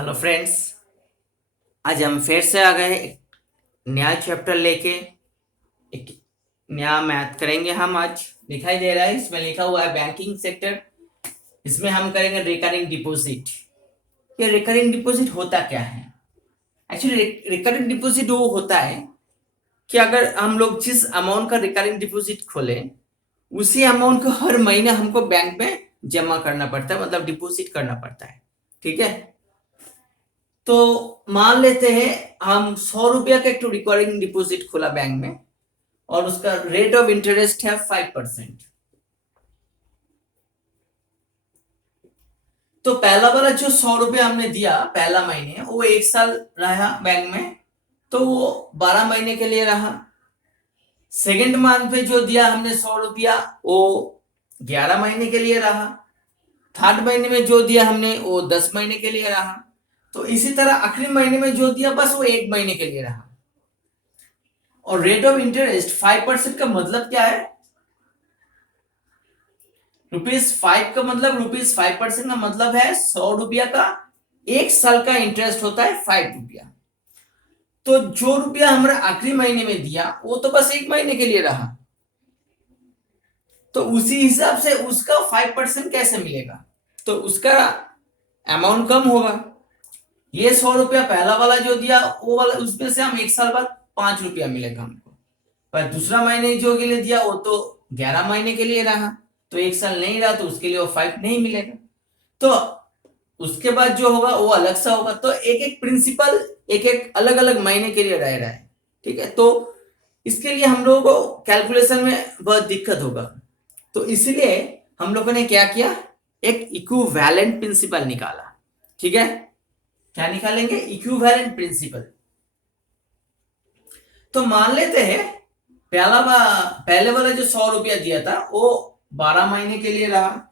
Hello friends. आज हम फिर से आ गए एक नया चैप्टर लेके। एक नया मैथ करेंगे हम आज। दिखाई दे रहा है, इसमें लिखा हुआ है बैंकिंग सेक्टर। इसमें हम करेंगे रिकरिंग डिपॉजिट। ये रिकरिंग डिपॉजिट होता क्या है? एक्चुअली रिकरिंग डिपॉजिट वो होता है कि अगर हम लोग जिस अमाउंट का रिकरिंग डिपॉजिट खोलें उसी अमाउंट को हर महीने हमको बैंक में जमा करना पड़ता है, मतलब डिपॉजिट करना पड़ता है। ठीक है, तो मान लेते हैं हम 100 रुपया का एक रिकरिंग डिपॉजिट खोला बैंक में और उसका रेट ऑफ इंटरेस्ट है 5%। तो पहला वाला जो 100 रुपया हमने दिया पहला महीने, वो 1 साल रहा बैंक में, तो वो 12 महीने के लिए रहा। सेकेंड मंथ पे जो दिया हमने 100 रुपया, वो 11 महीने के लिए रहा। थर्ड महीने में जो दिया हमने वो 10 महीने के लिए रहा। तो इसी तरह आखिरी महीने में जो दिया बस वो 1 महीने के लिए रहा। और रेट ऑफ इंटरेस्ट 5% का मतलब क्या है? ₹5 का मतलब ₹5% का मतलब है 100 रुपया का 1 साल का इंटरेस्ट होता है 5 रुपया। तो जो रुपया हमारे आखिरी महीने में दिया वो तो बस 1 महीने के लिए रहा। तो उसी हिसाब से उसका 5% कैसे मिलेगा? तो उसका अमाउंट कम होगा। ये 100 रुपया पहला वाला जो दिया वो वाला, उसमें से हम 1 साल बाद 5 रुपया मिलेगा हमको। पर दूसरा महीने जो के लिए दिया वो तो 11 महीने के लिए रहा, तो 1 साल नहीं रहा, तो उसके लिए वो 5 नहीं मिलेगा। तो उसके बाद जो होगा वो अलग सा होगा। तो एक एक प्रिंसिपल एक एक अलग अलग महीने के लिए रह रहा है। ठीक है, तो इसके लिए हम लोगों को कैलकुलेशन में बहुत दिक्कत होगा। तो इसलिए हम लोगों ने क्या किया, एक इक्विवेलेंट प्रिंसिपल निकाला। ठीक है, क्या निकालेंगे? Equivalent principal. तो मान लेते हैं पहले वाला जो 100 रुपया दिया था वो 12 महीने के लिए रहा।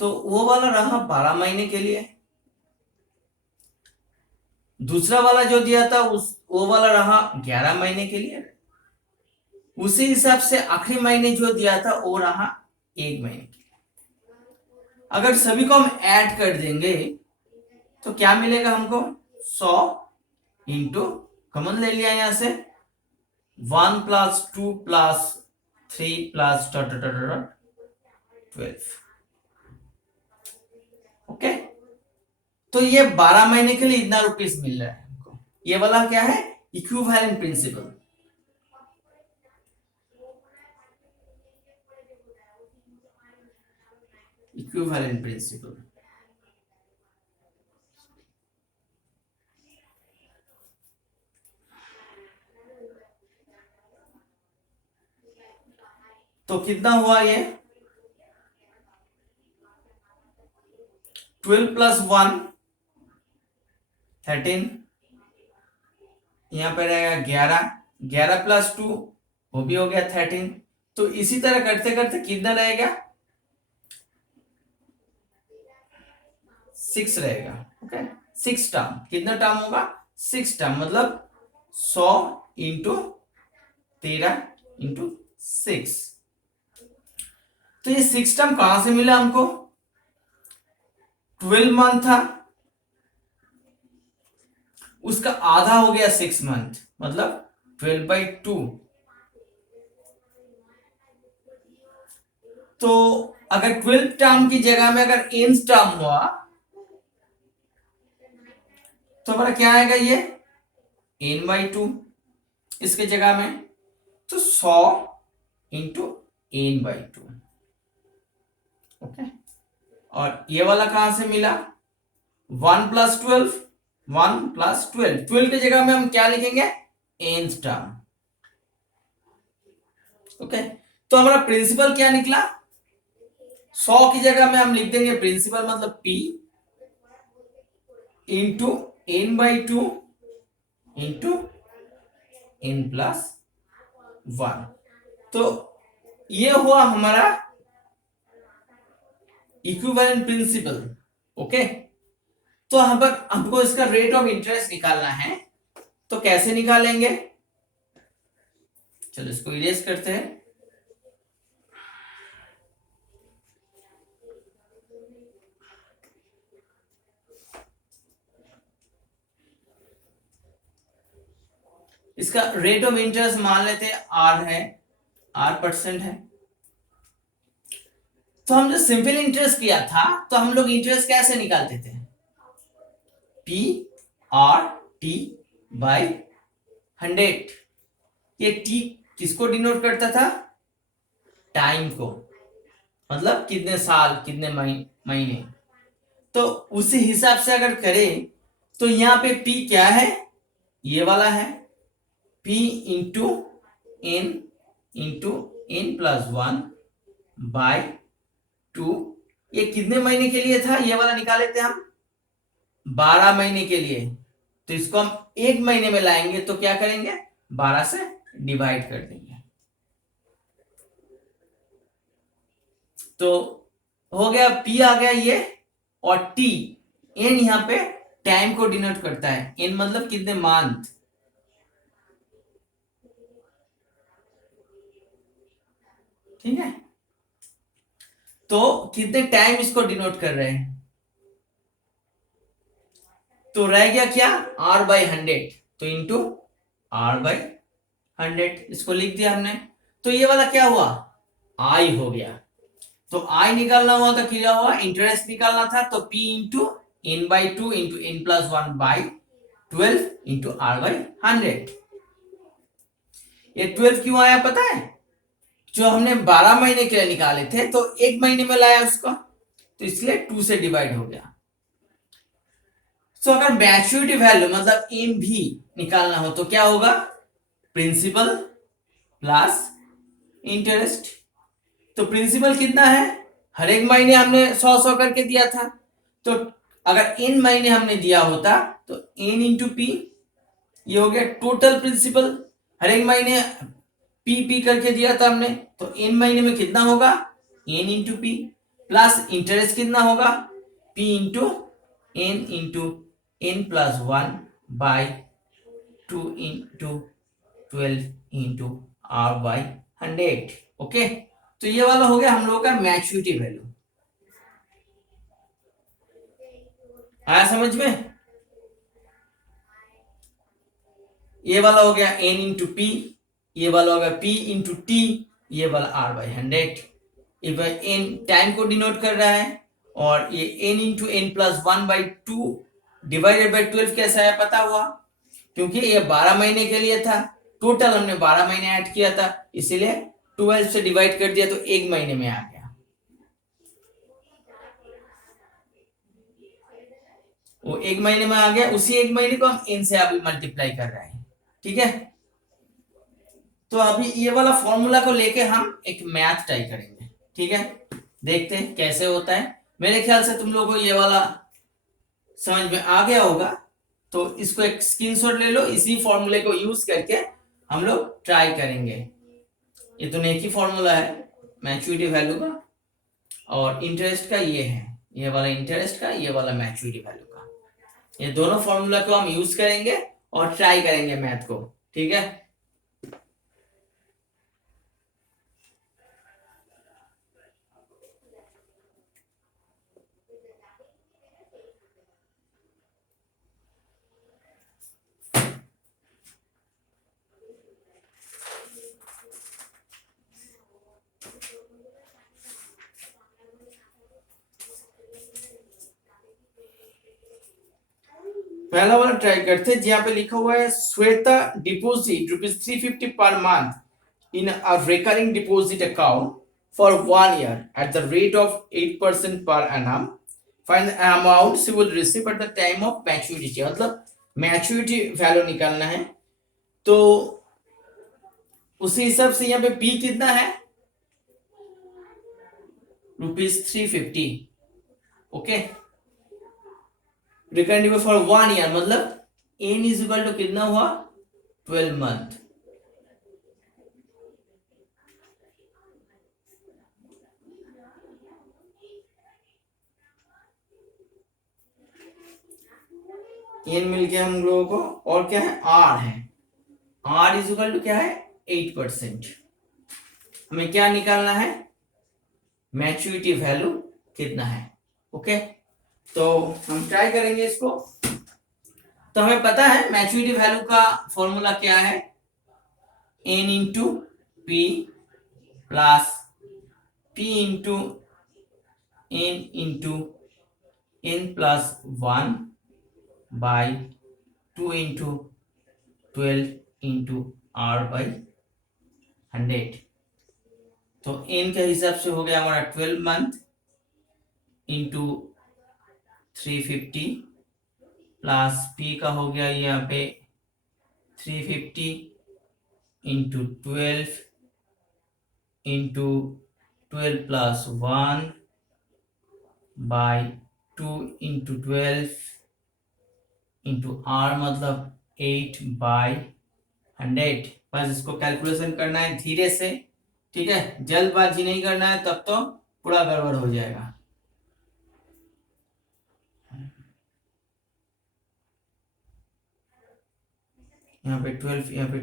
तो वो वाला रहा 12 महीने के लिए। दूसरा वाला जो दिया था वो वाला रहा 11 महीने के लिए। उसी हिसाब से आखिरी महीने जो दिया था वो रहा 1 महीने के लिए। अगर सभी को हम ऐड कर देंगे तो क्या मिलेगा हमको? 100 कॉमन ले लिया यहां से, 1+2+3+12। ओके, तो ये 12 महीने के लिए इतना रुपीस मिल रहा है हमको। ये वाला क्या है? Equivalent principal. Equivalent principal. तो कितना हुआ ये? 12+1 13, यहां पर रहेगा 11, 11+2 वो भी हो गया 13। तो इसी तरह करते करते कितना रहेगा? 6 रहेगा। Okay, 6 term. कितना टर्म होगा? 6 टर्म, मतलब 100 × 13 × 6। तो ये 6 टर्म कहां से मिला हमको? 12 मंथ था, उसका आधा हो गया 6 मंथ, मतलब 12/2। तो अगर 12 टर्म की जगह में अगर n टर्म हुआ तो हमारा क्या आएगा? ये n/2 इसके जगह में, तो 100 × n/2। ओके, और ये वाला कहां से मिला? 1+12, 1+12, 12 की जगह में हम क्या लिखेंगे? n term. ओके, तो हमारा प्रिंसिपल क्या निकला? 100 की जगह में हम लिख देंगे प्रिंसिपल, मतलब p into n/2 into n+1। तो ये हुआ हमारा इक्विवेलेंट प्रिंसिपल। ओके, तो हम पर हमको इसका रेट ऑफ इंटरेस्ट निकालना है। तो कैसे निकालेंगे? चलो इसको इरेज करते हैं। इसका रेट ऑफ इंटरेस्ट मान लेते हैं आर है, R% है। तो हम जो सिंपल इंटरेस्ट किया था तो हम लोग इंटरेस्ट कैसे निकालते थे, P/R/T बाई 100। ये T किसको डिनोट करता था, टाइम को, मतलब कितने साल कितने महीने। तो उसी हिसाब से अगर करें तो यहाँ पे P क्या है, ये वाला है, P into N plus 1 by 2। ये कितने महीने के लिए था, ये वाला निकाले थे हम 12 महीने के लिए। तो इसको हम एक महीने में लाएंगे तो क्या करेंगे, 12 से डिवाइड कर देंगे। तो हो गया, P आ गया ये, और T N यहाँ पे टाइम को डिनोट करता है, N मतलब कितने मंथ। ठीक है, तो कितने टाइम इसको डिनोट कर रहे हैं। तो रह गया क्या, R/100, तो इंटू R/100 इसको लिख दिया हमने। तो ये वाला क्या हुआ, I हो गया। तो I निकालना हुआ तो क्या हुआ, इंटरेस्ट निकालना था, तो P into N/2 into N plus 1 by 12 into R/100। ये 12 क्यों आया पता है, जो हमने 12 महीने के लिए निकाले थे तो एक महीने में लाया उसका, तो इसलिए 2 से डिवाइड हो गया। तो अगर मैच्योरिटी वैल्यू मतलब एम भी निकालना हो तो क्या होगा, प्रिंसिपल प्लस इंटरेस्ट। तो प्रिंसिपल कितना है, हर एक महीने हमने 100 करके दिया था, तो अगर इन महीने हमने दिया होता तो n इंटू पी, ये हो गया टोटल प्रिंसिपल। हर एक महीने पी करके दिया था हमने, तो n महीने में कितना होगा, n into P, plus interest कितना होगा, p into n plus 1 by 2 into 12 into R/100। Okay, तो ये वाला हो गया हम लोगों का मैच्योरिटी वैल्यू। आया समझ में, ये वाला हो गया n इंटू पी, ये वाला हो गया p इंटू टी, ये वाला R/100। n टाइम को डिनोट कर रहा है, और ये n into n plus 1 by 2 divided by 12 कैसा है पता हुआ, क्योंकि ये 12 महीने के लिए था, टोटल हमने 12 महीने ऐड किया था, इसीलिए 12 से डिवाइड कर दिया तो एक महीने में आ गया। वो एक महीने में आ गया, उसी एक महीने को हम n से अभी मल्टीप्लाई कर रहे हैं। ठीक है, तो अभी ये वाला फॉर्मूला को लेके हम एक मैथ ट्राई करेंगे। ठीक है, देखते हैं कैसे होता है। मेरे ख्याल से तुम लोगों को ये वाला समझ में आ गया होगा, तो इसको एक स्क्रीनशॉट ले लो, इसी फॉर्मूले को यूज करके हम लोग ट्राई करेंगे। ये तो एक ही फॉर्मूला है मैच्योरिटी वैल्यू का, और इंटरेस्ट का ये है, ये वाला इंटरेस्ट का, ये वाला मैच्योरिटी वैल्यू का। ये दोनों फॉर्मूला को हम यूज करेंगे और ट्राई करेंगे मैथ को। ठीक है, पहला वाला ट्राई करते हैं, जहां पे लिखा हुआ है Shweta deposit ₹350 per month in a recurring deposit account for 1 year at the rate of 8% per annum. Find the amount she will receive at the time of maturity। मतलब मैच्योरिटी वैल्यू निकालना है, तो उसी हिसाब से यहाँ पे पी कितना है, ₹350। Okay, recurring deposit for 1 year मतलब n इज इक्वल टू कितना हुआ, 12 मंथ। n मिल गया हम लोगों को, और क्या है, r है, r इज इक्वल टू क्या है, 8%। हमें क्या निकालना है, मैच्योरिटी वैल्यू कितना है। ओके, तो हम ट्राई करेंगे इसको। तो हमें पता है मैच्योरिटी वैल्यू का फॉर्मूला क्या है, n into P plus p into n into n plus 1 by 2 into 12 into r by 100। तो n के हिसाब से हो गया हमारा 12 मंथ इंटू 350 प्लस p का हो गया यहाँ पे 350 into 12 into 12 plus 1 by 2 into 12 into r मतलब 8 बाई 100। बस इसको कैलकुलेशन करना है धीरे से, ठीक है, जल्दबाजी नहीं करना है, तब तो पूरा गड़बड़ हो जाएगा। यहाँ पे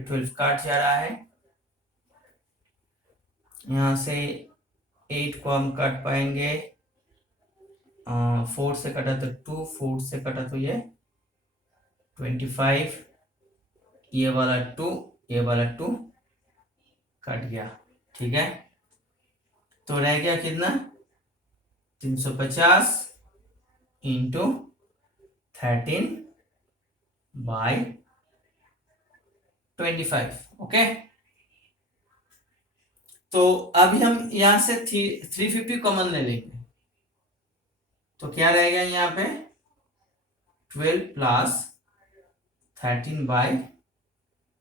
12 काट जा रहा है, यहाँ से 8 को हम काट पाएंगे, 4 से कटा तो 2, 4 से कटा तो ये 25, ये वाला 2, ये वाला 2 कट गया, ठीक है। तो रह गया कितना, 350 इंटू 13 बाई 25। ओके, तो अभी हम यहां से 350 कॉमन ले लेंगे, तो क्या रहेगा यहाँ पे 12 प्लस 13 बाई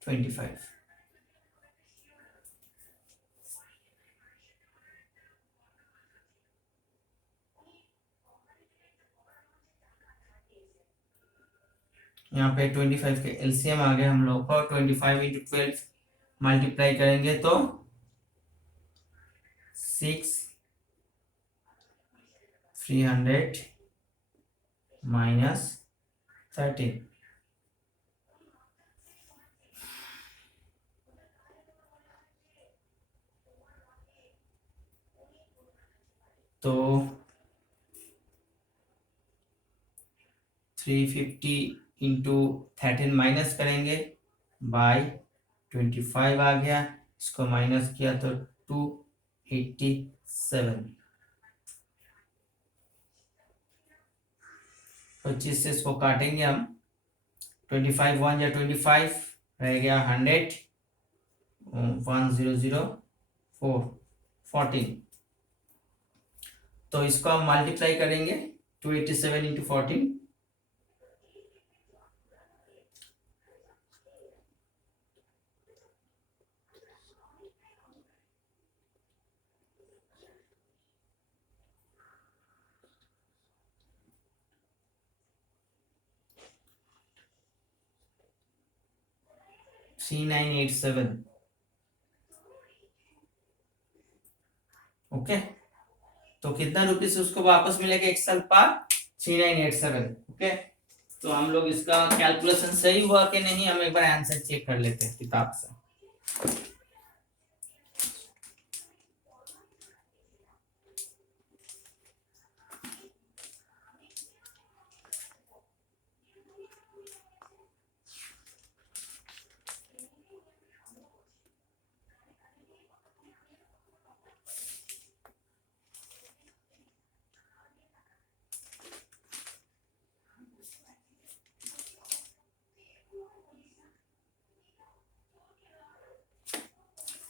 25। यहाँ पे 25 के एलसीएम आ गए हम लोग को, 25 इंटू 12 मल्टीप्लाई करेंगे तो 6 300 माइनस 13। तो 350 इंटू 13 माइनस करेंगे बाई 25 आ गया, इसको माइनस किया तो 287। 25 से इसको काटेंगे हम, 25 1 या 25 रह गया 100, 1004 14। तो इसको हम मल्टीप्लाई करेंगे 287 इंटू 14, थ्री 3987। ओके, तो कितना रुपीस उसको वापस मिलेगा एक साल बाद, 3987। ओके, तो हम लोग इसका कैलकुलेशन सही हुआ कि नहीं, हम एक बार आंसर चेक कर लेते हैं किताब से।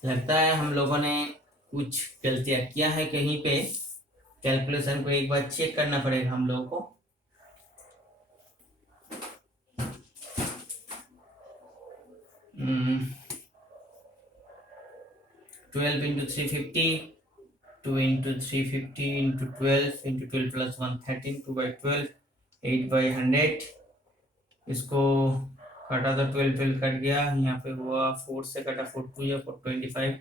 लगता है हम लोगों ने कुछ गलतियां किया है कहीं पे, कैलकुलेशन को एक बार चेक करना पड़ेगा हम लोगों को। हम्म 12 into 350, 2 into 350 into 12 into 12 plus 113, 2 by 12, 8 by 100। इसको काटा तो 12 कट गया, यहाँ पे हुआ 4 से कटा 4 2 या 4 25,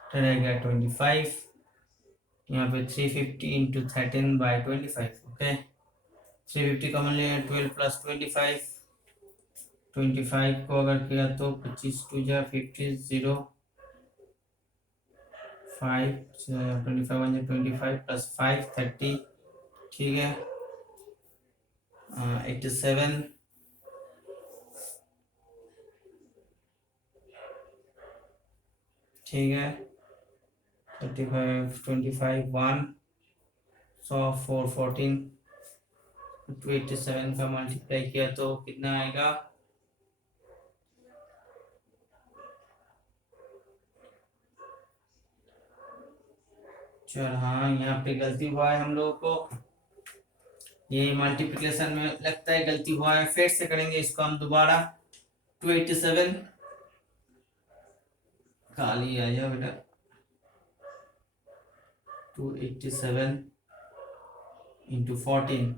तो रह गया 25। यहाँ पे 350 इंटू 13 बाई 25। ओके, 350 कॉमन लिया, 12 प्लस 25 को अगर किया तो 25 2 जा 50 0 25 1 25 प्लस 5 30, ठीक है। 87, ठीक है। 35 25 1 100 4 14, 287 का मल्टीप्लाई किया तो कितना आएगा? चल हाँ, यहाँ पे गलती हुआ है हम लोगों को, ये मल्टीप्लिकेशन में लगता है गलती हुआ है। फिर से करेंगे इसको हम दोबारा। 287, खाली आ जाओ बेटा। 287 इंटू 14,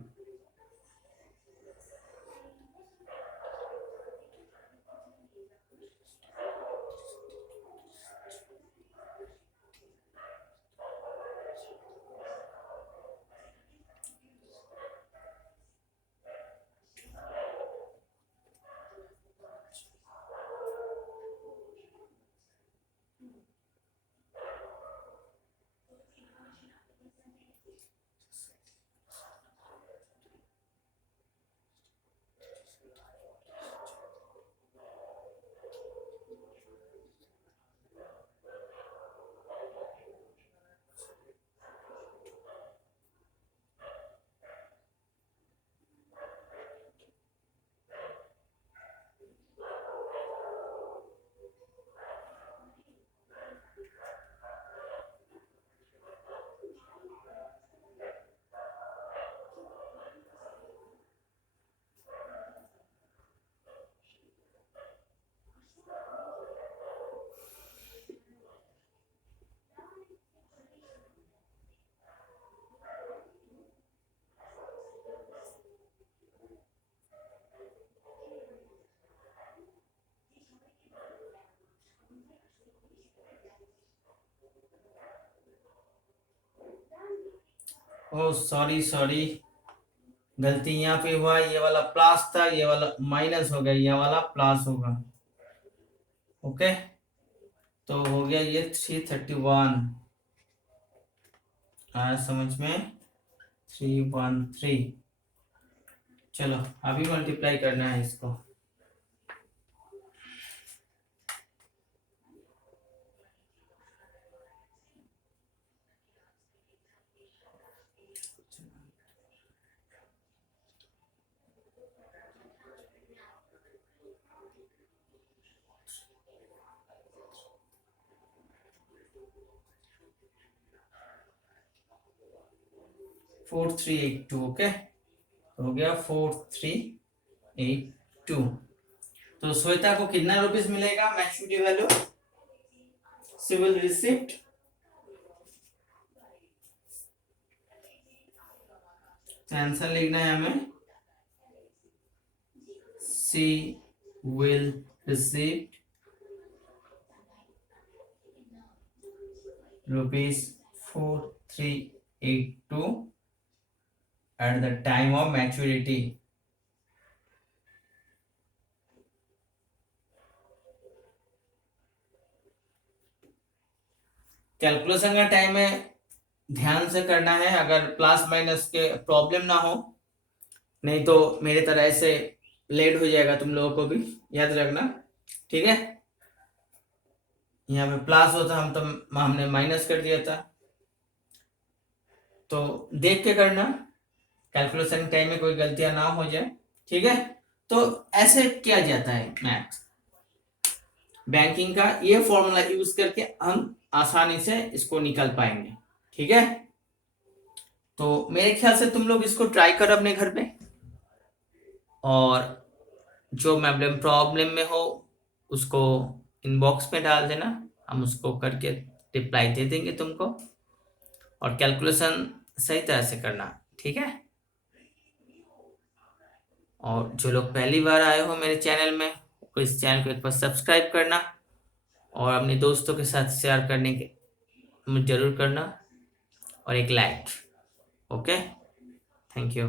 ओ सॉरी सॉरी, गलती यहाँ पे हुआ। ये वाला प्लस था, ये वाला माइनस हो गया, ये वाला प्लस होगा। ओके, तो हो गया ये 331, आया समझ में? 313। चलो अभी मल्टीप्लाई करना है इसको। Four three eight two, okay, हो गया 4382। तो श्वेता को कितना रुपीस मिलेगा मैच्योरिटी वैल्यू सिविल रिसिप्ट? तो आंसर लिखना है हमें, she will receipt ₹4382 at the time of maturity. Calculation का टाइम है, ध्यान से करना है, अगर प्लस माइनस के प्रॉब्लम ना हो, नहीं तो मेरे तरह से लेट हो जाएगा तुम लोगों को भी, याद रखना, ठीक है। यहाँ पे प्लस होता हमने माइनस कर दिया था, तो देख के करना, कैलकुलेशन टाइम में कोई गलतियां ना हो जाए, ठीक है। तो ऐसे किया जाता है मैथ बैंकिंग का, ये फॉर्मूला यूज करके हम आसानी से इसको निकल पाएंगे, ठीक है। तो मेरे ख्याल से तुम लोग इसको ट्राई करो अपने घर पे, और जो प्रॉब्लम में हो उसको इनबॉक्स में डाल देना, हम उसको करके रिप्लाई दे देंगे तुमको, और कैलकुलेशन सही तरह से करना, ठीक है। और जो लोग पहली बार आए हो मेरे चैनल में, तो इस चैनल को एक बार सब्सक्राइब करना और अपने दोस्तों के साथ शेयर करने के जरूर करना, और एक लाइक, ओके, थैंक यू।